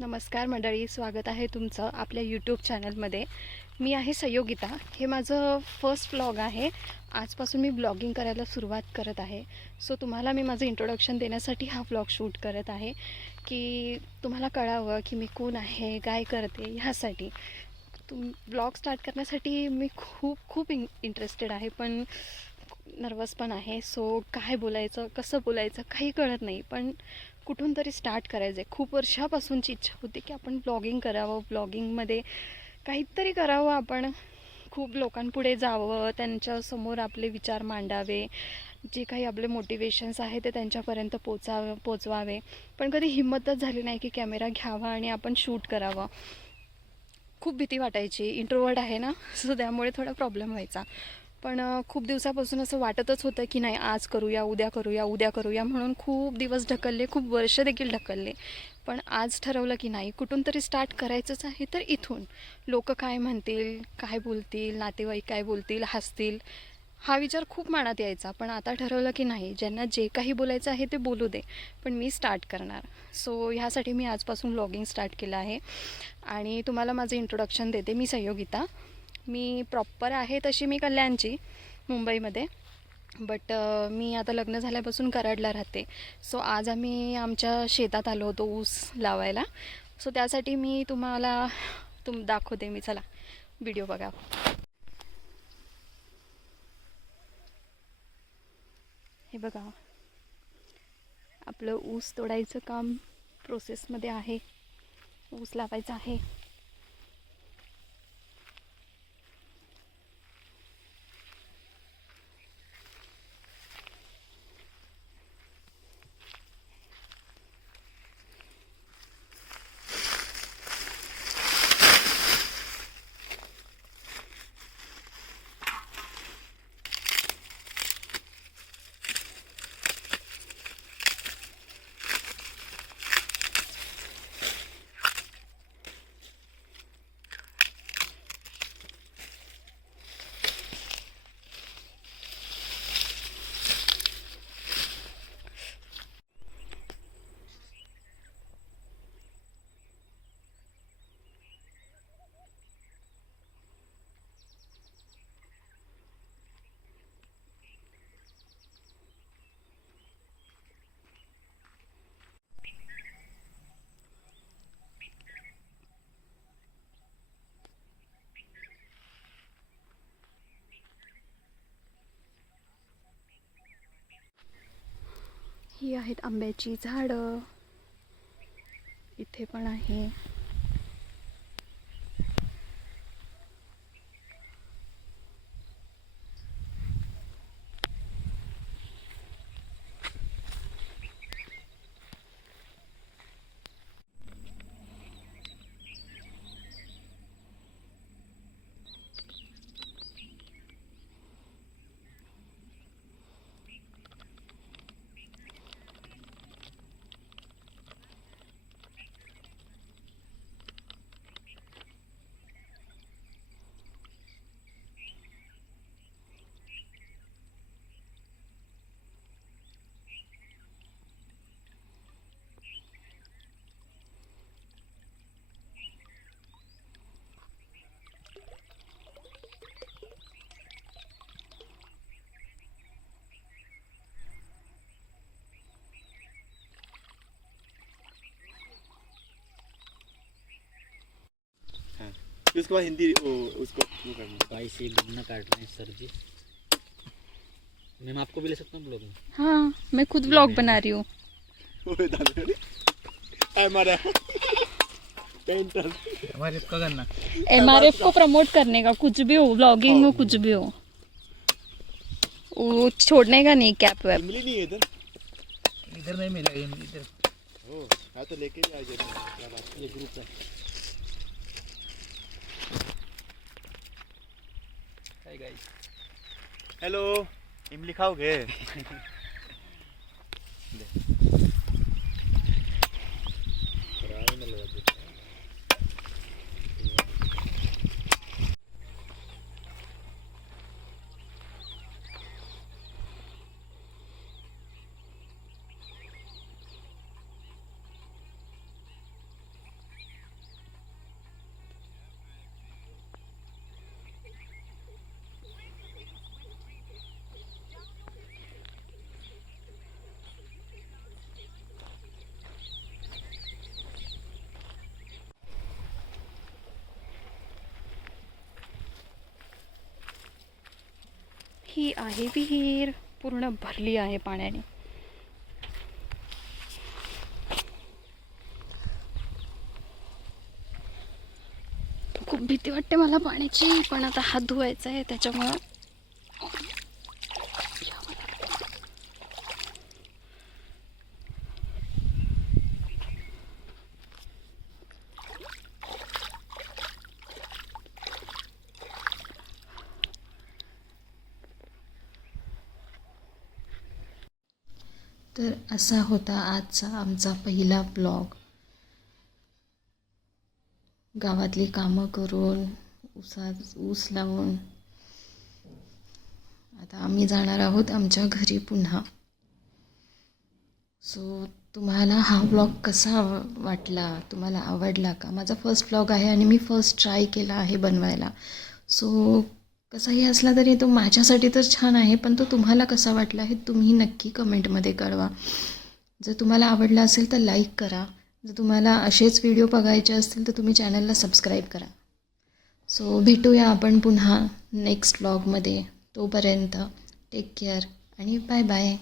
नमस्कार मंडळी, स्वागत आहे तुमचं आपल्या यूट्यूब चॅनलमध्ये. मी आहे संयोगिता. हे माझं फर्स्ट व्लॉग आहे. आजपासून मी ब्लॉगिंग करायला सुरुवात करत आहे. सो तुम्हाला मी माझं इंट्रोडक्शन देण्यासाठी हा व्लॉग शूट करत आहे की तुम्हाला कळावं की मी कोण आहे, काय करते. ह्यासाठी ब्लॉग स्टार्ट करण्यासाठी मी खूप खूप इंटरेस्टेड आहे, पण नर्वस पण आहे. सो काय बोलायचं, कसं बोलायचं काही कळत नाही, पण कुठून तरी स्टार्ट करायचं आहे. खूप वर्षापासूनची इच्छा होती की आपण ब्लॉगिंग करावं, ब्लॉगिंगमध्ये काहीतरी करावं, आपण खूप लोकांपुढे जावं, त्यांच्यासमोर आपले विचार मांडावे, जे काही आपले मोटिवेशन्स आहे ते त्यांच्यापर्यंत पोचवावे. पण कधी हिंमतच झाली नाही की कॅमेरा घ्यावा आणि आपण शूट करावं. खूप भीती वाटायची, इंट्रोवर्ट आहे ना, सो त्यामुळे थोडा प्रॉब्लेम व्हायचा. पण खूप दिवसापासून असं वाटतच होतं की नाही, आज करूया, उद्या करूया, उद्या करूया, म्हणून खूप दिवस ढकलले, खूप वर्ष देखील ढकलले. पण आज ठरवलं की नाही, कुठून तरी स्टार्ट करायचंच आहे. तर इथून लोक काय म्हणतील, काय बोलतील, नातेवाईक काय बोलतील, हसतील, हा विचार खूप मनात यायचा. पण आता ठरवलं की नाही, ज्यांना जे काही बोलायचं आहे ते बोलू दे, पण मी स्टार्ट करणार. सो ह्यासाठी मी आजपासून व्लॉगिंग स्टार्ट केलं आहे. आणि तुम्हाला माझं इंट्रोडक्शन देते. मी संयोगिता. मी प्रॉपर आहे तशी मी कल्याणची, मुंबईमध्ये. बट मी आता लग्न झाल्यापासून कराडला राहते. सो आज आम्ही आमच्या शेतात आलो होतो ऊस लावायला. सो त्यासाठी मी तुम्हाला दाखवते. मी चला व्हिडिओ बघा. हे बघा, आपलं ऊस तोडायचं काम प्रोसेसमध्ये आहे. ऊस लावायचा आहे. ही आहेत आंब्याची झाडं. इथे पण आहे. उसके बाद हिंदी उसको वो करना। भाई से बिगना काट रहे हैं सर जी। मैं आपको भी ले सकता हूँ ब्लॉग में। हाँ, मैं खुद व्लॉग बना रही हूँ. हमारे इसका करना MRF को प्रमोट करने का, कुछ भी हो, व्लॉगिंग हो, कुछ भी हो, वो छोड़ने का नहीं. कैप वैप इमली नहीं है इधर नहीं मिला इधर। ओ हाँ तो लेके भी आ जाए। ये ग्रुप है। Hi guys. हेलो, इमली खाओगे? ही आहे विहीर, पूर्ण भरली आहे पाण्याने. खूप भीती वाटते मला पाण्याची, पण आता हात धुवायचा आहे त्याच्यामुळं तर असा होता आजचा आमचा पहिला ब्लॉग. गावातली कामं करून ऊस लावून आता आम्ही जाणार आहोत आमच्या घरी पुन्हा. सो तुम्हाला हा ब्लॉग कसा वाटला, तुम्हाला आवडला का? माझा फर्स्ट ब्लॉग आहे आणि मी फर्स्ट ट्राय केला आहे बनवायला. सो कसाही असला तरी तो माझ्यासाठी तर छान आहे, पण तो तुम्हाला कसा वाटला हे तुम्ही नक्की कमेंटमध्ये कळवा. जर तुम्हाला आवडला असेल तर लाईक करा. जर तुम्हाला असेच व्हिडिओ बघायचे असतील तर तुम्ही चॅनलला सबस्क्राईब करा. सो भेटूया आपण पुन्हा नेक्स्ट ब्लॉगमध्ये. तोपर्यंत टेक केअर आणि बाय बाय.